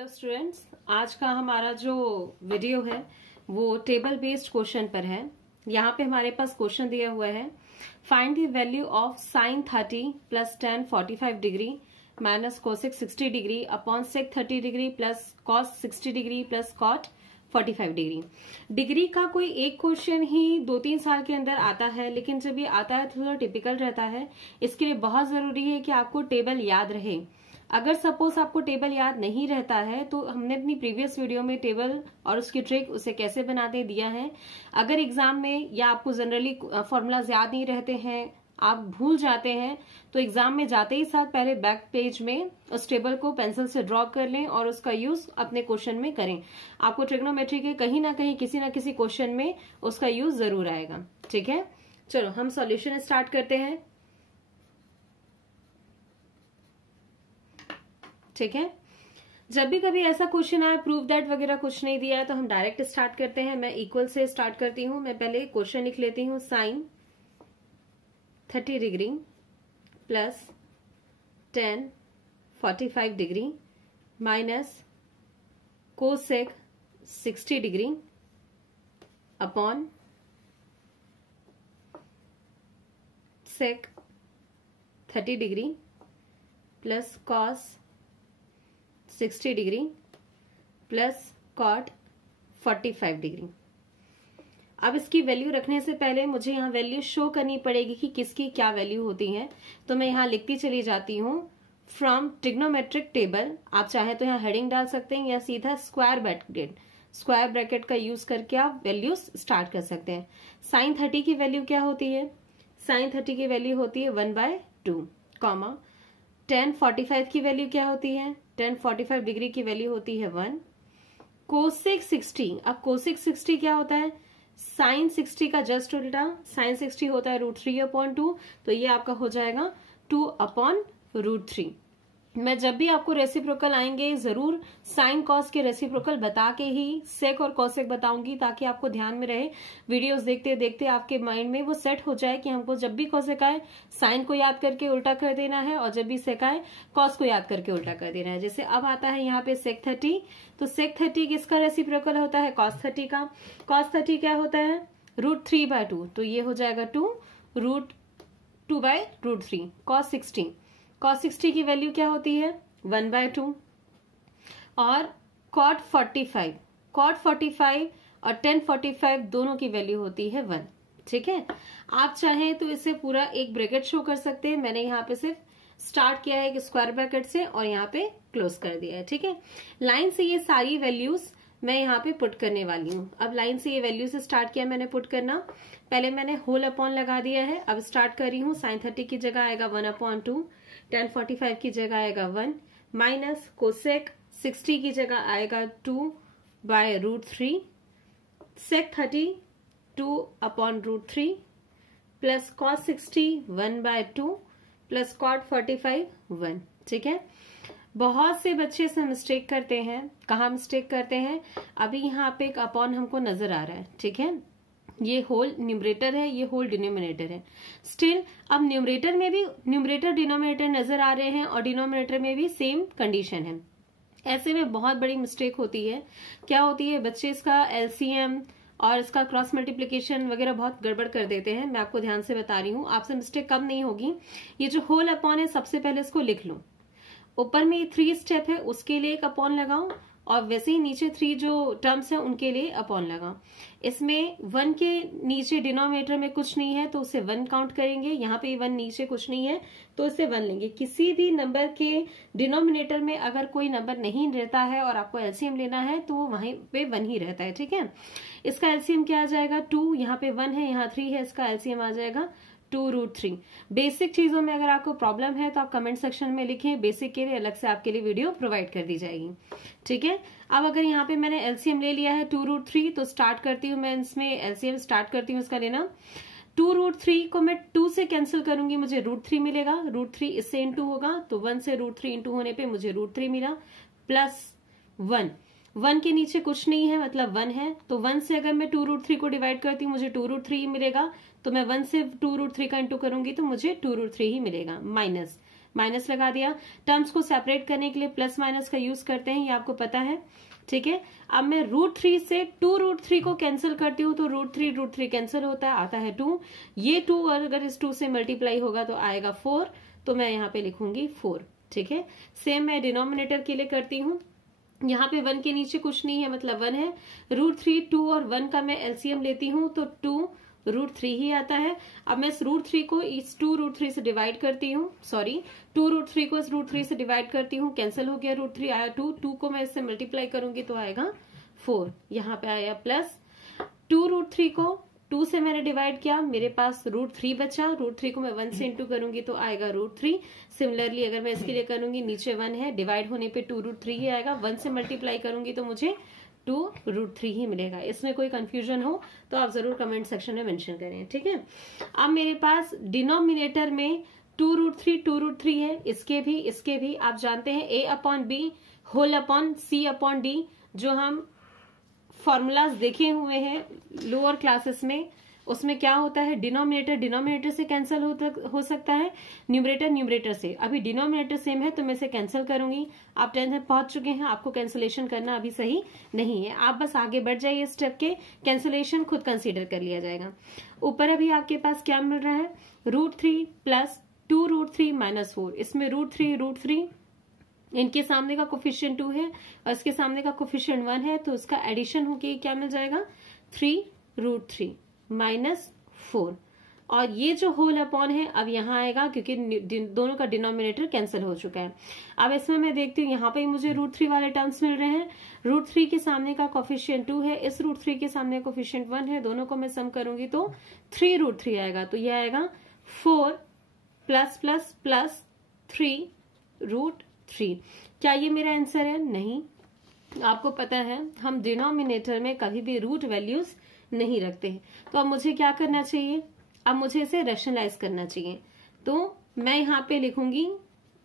Hello students, आज का हमारा जो वीडियो है वो टेबल बेस्ड क्वेश्चन पर है। यहाँ पे हमारे पास क्वेश्चन दिया हुआ है, find the value of sine 30 plus tan 45 degree minus cosec 60 degree upon sec 30 degree plus cos 60 degree plus cot 45 degree. Degree का कोई एक क्वेश्चन ही 2-3 साल के अंदर आता है, लेकिन जब ये आता है तो थोड़ा टिपिकल रहता है। इसके लिए बहुत जरूरी है कि आपको टेबल याद रहे। अगर सपोज आपको टेबल याद नहीं रहता है तो हमने अपनी प्रीवियस वीडियो में टेबल और उसकी ट्रिक उसे कैसे बनाते दिया है। अगर एग्जाम में या आपको जनरली फॉर्मूलाज याद नहीं रहते हैं, आप भूल जाते हैं, तो एग्जाम में जाते ही साथ पहले बैक पेज में उस टेबल को पेंसिल से ड्रॉ कर लें और उसका यूज अपने क्वेश्चन में करें। आपको ट्रिग्नोमेट्री के कहीं ना कहीं किसी ना किसी क्वेश्चन में उसका यूज जरूर आएगा। ठीक है, चलो हम सॉल्यूशन स्टार्ट करते हैं। ठीक है, जब भी कभी ऐसा क्वेश्चन आए प्रूव दैट वगैरह कुछ नहीं दिया है तो हम डायरेक्ट स्टार्ट करते हैं। मैं इक्वल से स्टार्ट करती हूं। मैं पहले क्वेश्चन लिख लेती हूं, sine 30 degree plus tan 45 degree minus cosec 60 degree upon sec 30 degree plus cos 60 degree plus cot 45 degree. अब इसकी वैल्यू रखने से पहले मुझे यहाँ वैल्यू शो करनी पड़ेगी कि किसकी क्या वैल्यू होती है, तो मैं यहाँ लिखती चली जाती हूँ फ्रॉम ट्रिग्नोमेट्रिक टेबल। आप चाहे तो यहाँ हेडिंग डाल सकते हैं या सीधा स्क्वायर ब्रैकेट का यूज करके आप वैल्यूज स्टार्ट कर सकते हैं। साइन 30 की वैल्यू क्या होती है? साइन 30 की वैल्यू होती है 1/2 कॉमा tan 45 की वैल्यू क्या होती है? tan 45 डिग्री की वैल्यू होती है 1। कोसेक 60, अब कोसेक 60 क्या होता है? साइन 60 का जस्ट उल्टा। साइन 60 होता है √3/2, तो ये आपका हो जाएगा 2/√3। मैं जब भी आपको रेसिप्रोकल आएंगे जरूर साइन कॉस के रेसिप्रोकल बता के ही सेक और कॉसेक बताऊंगी, ताकि आपको ध्यान में रहे। वीडियोस देखते देखते आपके माइंड में वो सेट हो जाए कि हमको जब भी कॉसेक आए साइन को याद करके उल्टा कर देना है और जब भी सेक आए कॉस को याद करके उल्टा कर देना है। जैसे अब आता है यहाँ पे सेक 30, तो सेक 30 किसका रेसिप्रोकल होता है? कॉस 30 का। कॉस 30 क्या होता है? √3/2, तो ये हो जाएगा 2√2/√3। कॉस 60 की वैल्यू क्या होती है? 1/2। और कॉट 45 और tan 45 दोनों की वैल्यू होती है 1। ठीक है, आप चाहें तो इसे पूरा एक ब्रैकेट शो कर सकते हैं। मैंने यहाँ पे सिर्फ स्टार्ट किया है कि स्क्वायर ब्रैकेट से और यहाँ पे क्लोज कर दिया है। ठीक है, लाइन से ये सारी वैल्यूज मैं यहाँ पे पुट करने वाली हूँ। अब लाइन से ये वैल्यू से स्टार्ट किया मैंने पुट करना। पहले मैंने होल अपॉन लगा दिया है। अब स्टार्ट कर रही हूँ। साइन 30 की जगह आएगा 1/2, tan 45 की जगह आएगा 1 माइनस कोसेक 60 की जगह आएगा 2/√3, सेक 30 2/√3 प्लस कॉस 60 1/2 प्लस कॉट 45 1। ठीक है, बहुत से बच्चे से मिस्टेक करते हैं। कहाँ मिस्टेक करते हैं? अभी यहाँ पे एक अपॉन हमको नजर आ रहा है। ठीक है, ये होल न्यूमरेटर है, ये होल डिनोमिनेटर है। स्टिल अब न्यूमरेटर में भी न्यूमरेटर डिनोमिनेटर नजर आ रहे हैं और डिनोमिनेटर में भी सेम कंडीशन है। ऐसे में बहुत बड़ी मिस्टेक होती है। क्या होती है? बच्चे इसका एलसीएम और इसका क्रॉस मल्टीप्लीकेशन वगैरह बहुत गड़बड़ कर देते हैं। मैं आपको ध्यान से बता रही हूँ, आपसे मिस्टेक कब नहीं होगी। ये जो होल अपॉन है सबसे पहले इसको लिख लो। ऊपर में 3 स्टेप है उसके लिए एक अपॉन लगाओ और वैसे ही नीचे 3 जो टर्म्स है उनके लिए अपॉन लगाओ। इसमें 1 के नीचे डिनोमिनेटर में कुछ नहीं है तो उसे 1 काउंट करेंगे। यहाँ पे 1 नीचे कुछ नहीं है तो उसे 1 लेंगे। किसी भी नंबर के डिनोमिनेटर में अगर कोई नंबर नहीं रहता है और आपको एलसीएम लेना है तो वो वहीं पे 1 ही रहता है। ठीक है, इसका एलसीएम क्या आ जाएगा? 2, यहाँ पे 1 है, यहाँ 3 है, इसका एलसीएम आ जाएगा 2√3। बेसिक चीजों में अगर आपको प्रॉब्लम है तो आप कमेंट सेक्शन में लिखें, बेसिक के लिए अलग से आपके लिए वीडियो प्रोवाइड कर दी जाएगी। ठीक है, अब अगर यहाँ पे मैंने एलसीएम ले लिया है 2√3, तो स्टार्ट करती हूँ मैं इसमें एलसीएम स्टार्ट करती हूँ इसका लेना। 2√3 को मैं 2 से कैंसिल करूंगी, मुझे √3 मिलेगा। √3 इससे इंटू होगा तो 1 से √3 इंटू होने पे मुझे √3 मिला प्लस 1 के नीचे कुछ नहीं है मतलब 1 है, तो 1 से अगर मैं 2√3 को डिवाइड करती हूँ मुझे 2√3 मिलेगा। तो मैं 1 से 2√3 का इंटू करूंगी तो मुझे 2√3 ही मिलेगा। माइनस माइनस लगा दिया। टर्म्स को सेपरेट करने के लिए प्लस माइनस का यूज करते हैं, ये आपको पता है, ठीक है। अब मैं √3 से 2√3 को कैंसिल करती हूँ तो √3 कैंसिल होता है, आता है 2। ये 2 अगर इस 2 से मल्टीप्लाई होगा तो आएगा 4, तो मैं यहाँ पे लिखूंगी 4, ठीक है। सेम मैं डिनोमिनेटर के लिए करती हूँ। यहाँ पे 1 के नीचे कुछ नहीं है, मतलब 1 है। √3, 2 और 1 का मैं एलसीएम लेती हूँ तो 2√3 ही आता है। अब मैं इस √3 को इस 2√3 से डिवाइड करती हूँ, सॉरी 2√3 को इस √3 से डिवाइड करती हूँ, कैंसिल हो गया, √3 आया 2 को मैं इससे मल्टीप्लाई करूंगी तो आएगा 4। यहाँ पे आया प्लस 2√3 को 2 से मैंने डिवाइड किया, मेरे पास √3 बचा। √3 को मैं 1 से इंटू करूंगी तो आएगा √3। सिमिलरली अगर मैं इसके लिए करूंगी, नीचे 1 है, डिवाइड होने पे 2√3 ही आएगा। 1 से मल्टीप्लाई करूंगी तो मुझे 2√3 ही मिलेगा। इसमें कोई कंफ्यूजन हो तो आप जरूर कमेंट सेक्शन में मेंशन करें, ठीक है। अब मेरे पास डिनोमिनेटर में 2√3 है, इसके भी आप जानते हैं a/b होल अपॉन c/d, जो हम फॉर्मूलाज देखे हुए हैं लोअर क्लासेस में। उसमें क्या होता है, डिनोमिनेटर से कैंसिल हो सकता है, न्यूमरेटर से। अभी डिनोमिनेटर सेम है तो मैं इसे कैंसिल करूंगी। आप 10th में पहुंच चुके हैं, आपको कैंसिलेशन करना अभी सही नहीं है, आप बस आगे बढ़ जाइए स्टेप के, कैंसिलेशन खुद कंसीडर कर लिया जाएगा। ऊपर अभी आपके पास क्या मिल रहा है, √3 प्लस 2√3 माइनस 4। इसमें √3 इनके सामने का कोफिशिएंट 2 है और इसके सामने का कोफिशिएंट 1 है, तो उसका एडिशन होके क्या मिल जाएगा, 3√3 माइनस 4। और ये जो होल अपॉन है अब यहाँ आएगा क्योंकि दोनों का डिनोमिनेटर कैंसिल हो चुका है। अब इसमें मैं देखती हूँ यहाँ पे मुझे √3 वाले टर्म्स मिल रहे हैं। √3 के सामने का कोफिशिएंट 2 है, इस √3 के सामने कोफिशिएंट 1 है, दोनों को मैं सम करूंगी तो 3√3 आएगा। तो ये आएगा 4 प्लस प्लस प्लस 3√3। क्या ये मेरा आंसर है? नहीं। आपको पता है हम डिनोमिनेटर में कभी भी रूट वैल्यूज नहीं रखते हैं। तो अब मुझे क्या करना चाहिए, अब मुझे इसे रैशनलाइज करना चाहिए। तो मैं यहाँ पे लिखूंगी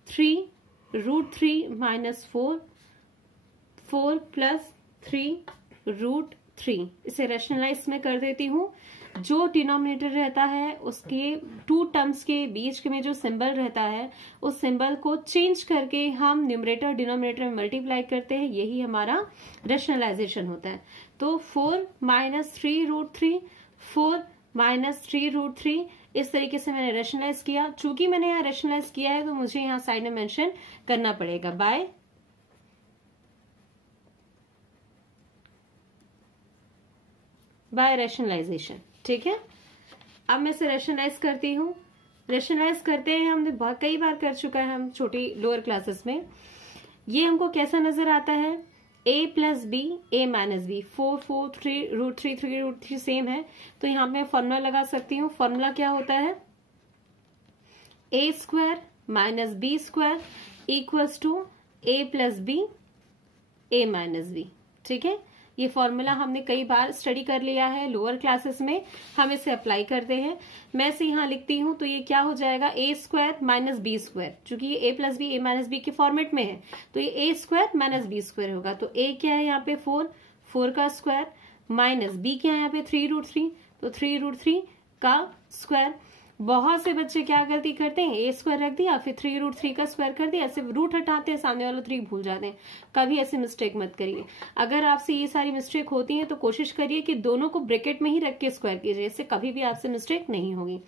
3√3 माइनस 4 प्लस 3√3। इसे रैशनलाइज में कर देती हूँ। जो डिनोमिनेटर रहता है उसके 2 टर्म्स के बीच में जो सिंबल रहता है उस सिंबल को चेंज करके हम न्यूमरेटर डिनोमिनेटर में मल्टीप्लाई करते हैं, यही हमारा रैशनलाइजेशन होता है। तो 4 माइनस 3√3, 4 माइनस 3√3, इस तरीके से मैंने रैशनलाइज किया। चूंकि मैंने यहाँ रैशनलाइज किया है तो मुझे यहाँ साइड में मेंशन करना पड़ेगा बाय रैशनलाइजेशन, ठीक है। अब मैं इसे रैशनलाइज करती हूँ। रैशनलाइज करते हैं, हमने बहुत कई बार कर चुका है हम छोटी लोअर क्लासेस में। ये हमको कैसा नजर आता है, a plus b, a minus b, 4 3√3 same है, तो यहाँ पे मैं फॉर्मूला लगा सकती हूँ। फॉर्मूला क्या होता है, a² minus b² equals to a plus b, a minus b, ठीक है। ये फॉर्मूला हमने कई बार स्टडी कर लिया है लोअर क्लासेस में, हम इसे अप्लाई करते हैं। मैं इसे यहाँ लिखती हूँ तो ये क्या हो जाएगा, a² माइनस b²। चूंकि ये a plus b, a minus b के फॉर्मेट में है तो ये a² माइनस b² होगा। तो a क्या है यहाँ पे 4 का स्क्वायर, माइनस b क्या है यहाँ पे 3√3, तो 3√3 का स्क्वायर। बहुत से बच्चे क्या गलती करते हैं, a² रख दिया फिर 3√3 का स्क्वायर कर दिया, सिर्फ रूट हटाते हैं, सामने वाला 3 भूल जाते हैं। कभी ऐसे मिस्टेक मत करिए। अगर आपसे ये सारी मिस्टेक होती है तो कोशिश करिए कि दोनों को ब्रैकेट में ही रख के स्क्वायर कीजिए, इससे कभी भी आपसे मिस्टेक नहीं होगी।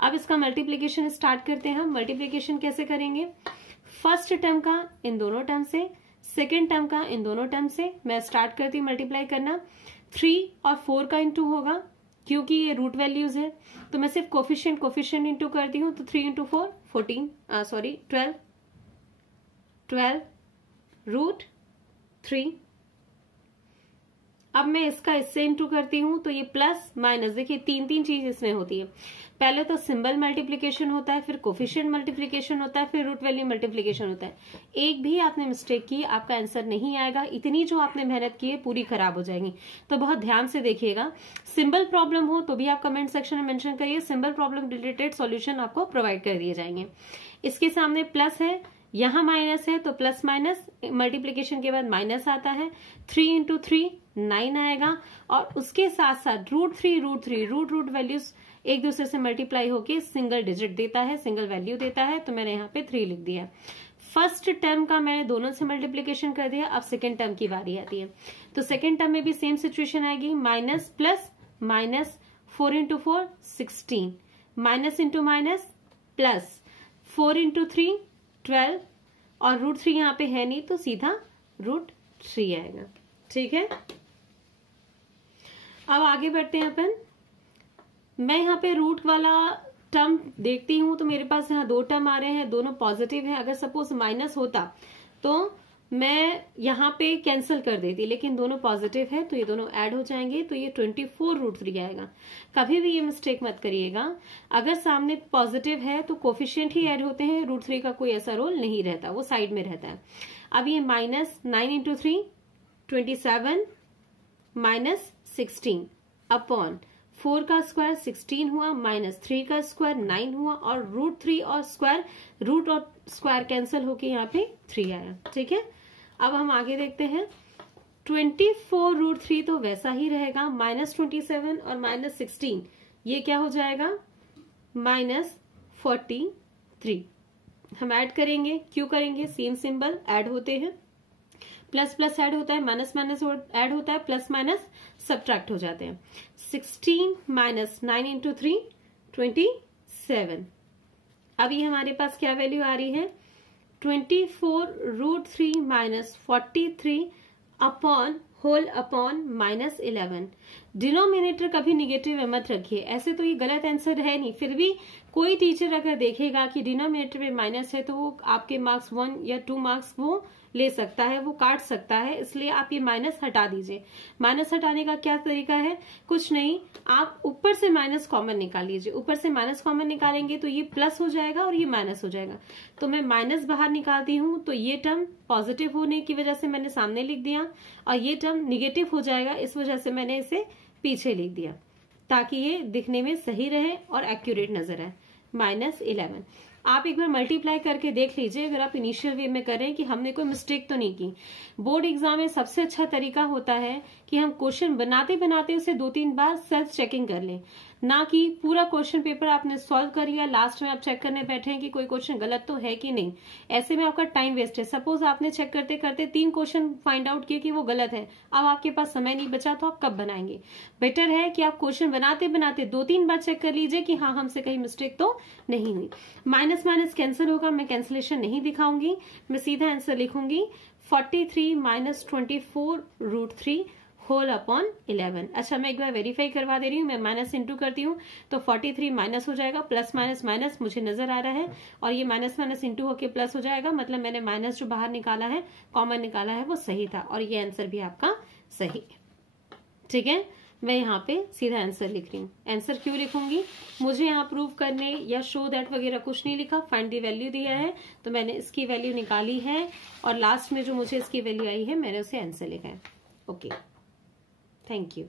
अब इसका मल्टीप्लीकेशन स्टार्ट करते हैं। हम मल्टीप्लीकेशन कैसे करेंगे, फर्स्ट टर्म का इन दोनों टर्म से, सेकेंड टर्म का इन दोनों टर्म से। मैं स्टार्ट करती हूँ मल्टीप्लाई करना। 3 और 4 का इंटू होगा क्योंकि ये रूट वैल्यूज है, तो मैं सिर्फ कोफिशिएंट इंटू करती हूँ। तो 3 इंटू 4 12√3। अब मैं इसका इससे इंटू करती हूँ तो ये प्लस माइनस, देखिए 3 चीज इसमें होती है। पहले तो सिंबल मल्टीप्लीकेशन होता है, फिर कोफिशिएंट मल्टीप्लीकेशन होता है, फिर रूट वैल्यू मल्टीप्लीकेशन होता है। एक भी आपने मिस्टेक की आपका आंसर नहीं आएगा, इतनी जो आपने मेहनत की है पूरी खराब हो जाएगी। तो बहुत ध्यान से देखिएगा। सिंबल प्रॉब्लम हो तो भी आप कमेंट सेक्शन में मेंशन करिए, सिंबल प्रॉब्लम रिलेटेड सॉल्यूशन आपको प्रोवाइड कर दिए जाएंगे। इसके सामने प्लस है, यहाँ माइनस है, तो प्लस माइनस मल्टीप्लीकेशन के बाद माइनस आता है। 3 इंटू 3 9 आएगा और उसके साथ साथ रूट वैल्यूज एक दूसरे से मल्टीप्लाई होके सिंगल डिजिट देता है, सिंगल वैल्यू देता है, तो मैंने यहाँ पे 3 लिख दिया। फर्स्ट टर्म का मैंने दोनों से मल्टीप्लीकेशन कर दिया। अब सेकेंड टर्म की बारी आती है, तो सेकेंड टर्म में भी सेम सिचुएशन आएगी, minus plus minus 4 into 4 16, minus into minus plus 4 into 3 12, और √3 यहाँ पे है नहीं तो सीधा √3 आएगा। ठीक है, अब आगे बढ़ते हैं अपन। मैं यहाँ पे रूट वाला टर्म देखती हूं तो मेरे पास यहाँ 2 टर्म आ रहे हैं, दोनों पॉजिटिव है। अगर सपोज माइनस होता तो मैं यहाँ पे कैंसिल कर देती, लेकिन दोनों पॉजिटिव है तो ये दोनों ऐड हो जाएंगे, तो ये 24√3 आएगा। कभी भी ये मिस्टेक मत करिएगा, अगर सामने पॉजिटिव है तो कोफिशिएंट ही ऐड होते हैं, √3 का कोई ऐसा रोल नहीं रहता, वो साइड में रहता है। अब ये माइनस 9 इंटू 3 27 माइनस 16 अपॉन 4 का स्क्वायर 16 हुआ, माइनस 3 का स्क्वायर 9 हुआ, और √3 और स्क्वायर, रूट और स्क्वायर कैंसिल होके यहाँ पे 3 आया। ठीक है, अब हम आगे देखते हैं। 24√3 तो वैसा ही रहेगा, माइनस 27 और माइनस 16 ये क्या हो जाएगा, माइनस 43। हम ऐड करेंगे, क्यों करेंगे, सेम सिंबल ऐड होते हैं, प्लस प्लस ऐड होता है, माइनस माइनस ऐड होता है, प्लस माइनस सब्ट्रैक्ट हो जाते हैं। 16 माइनस 9 इंटू 3 27। अब ये हमारे पास क्या वैल्यू आ रही है, 24√3 minus 43 upon whole upon minus 11। Denominator कभी निगेटिव मत रखिए, ऐसे तो ये गलत आंसर है नहीं, फिर भी कोई टीचर अगर देखेगा कि डिनोमिनेटर में माइनस है तो वो आपके मार्क्स 1 या 2 मार्क्स वो ले सकता है, वो काट सकता है, इसलिए आप ये माइनस हटा दीजिए। माइनस हटाने का क्या तरीका है, कुछ नहीं, आप ऊपर से माइनस कॉमन निकाल लीजिए। ऊपर से माइनस कॉमन निकालेंगे तो ये प्लस हो जाएगा और ये माइनस हो जाएगा, तो मैं माइनस बाहर निकालती हूँ, तो ये टर्म पॉजिटिव होने की वजह से मैंने सामने लिख दिया, और ये टर्म निगेटिव हो जाएगा, इस वजह से मैंने इसे पीछे लिख दिया, ताकि ये दिखने में सही रहे और एक्यूरेट नजर आए। माइनस 11 आप एक बार मल्टीप्लाई करके देख लीजिए, अगर आप इनिशियल वे में करें कि हमने कोई मिस्टेक तो नहीं की। बोर्ड एग्जाम में सबसे अच्छा तरीका होता है कि हम क्वेश्चन बनाते बनाते उसे 2-3 बार सेल्फ चेकिंग कर लें, ना कि पूरा क्वेश्चन पेपर आपने सॉल्व कर लिया, लास्ट में आप चेक करने बैठे हैं कि कोई क्वेश्चन गलत तो है कि नहीं। ऐसे में आपका टाइम वेस्ट है। सपोज आपने चेक करते करते 3 क्वेश्चन फाइंड आउट किए कि वो गलत है, अब आपके पास समय नहीं बचा, तो आप कब बनाएंगे। बेटर है कि आप क्वेश्चन बनाते बनाते 2-3 बार चेक कर लीजिए कि हाँ हमसे कहीं मिस्टेक तो नहीं हुई। माइनस माइनस कैंसिल होगा, मैं कैंसिलेशन नहीं दिखाऊंगी, मैं सीधा आंसर लिखूंगी 43 माइनस 24√3 होल अपॉन 11। अच्छा, मैं एक बार वेरीफाई करवा दे रही हूँ, मैं माइनस इंटू करती हूँ तो 43 माइनस हो जाएगा, प्लस माइनस माइनस मुझे नजर आ रहा है, और ये माइनस माइनस इंटू होके प्लस हो जाएगा, मतलब मैंने माइनस जो बाहर निकाला है, कॉमन निकाला है, वो सही था, और ये आंसर भी आपका सही है। ठीक है, मैं यहाँ पे सीधा आंसर लिख रही हूँ। आंसर क्यों लिखूंगी, मुझे यहाँ प्रूव करने या शो दैट वगैरह कुछ नहीं लिखा, फाइंड दी वैल्यू दिया है तो मैंने इसकी वैल्यू निकाली है, और लास्ट में जो मुझे इसकी वैल्यू आई है मैंने उसे आंसर लिखा है। Okay, thank you.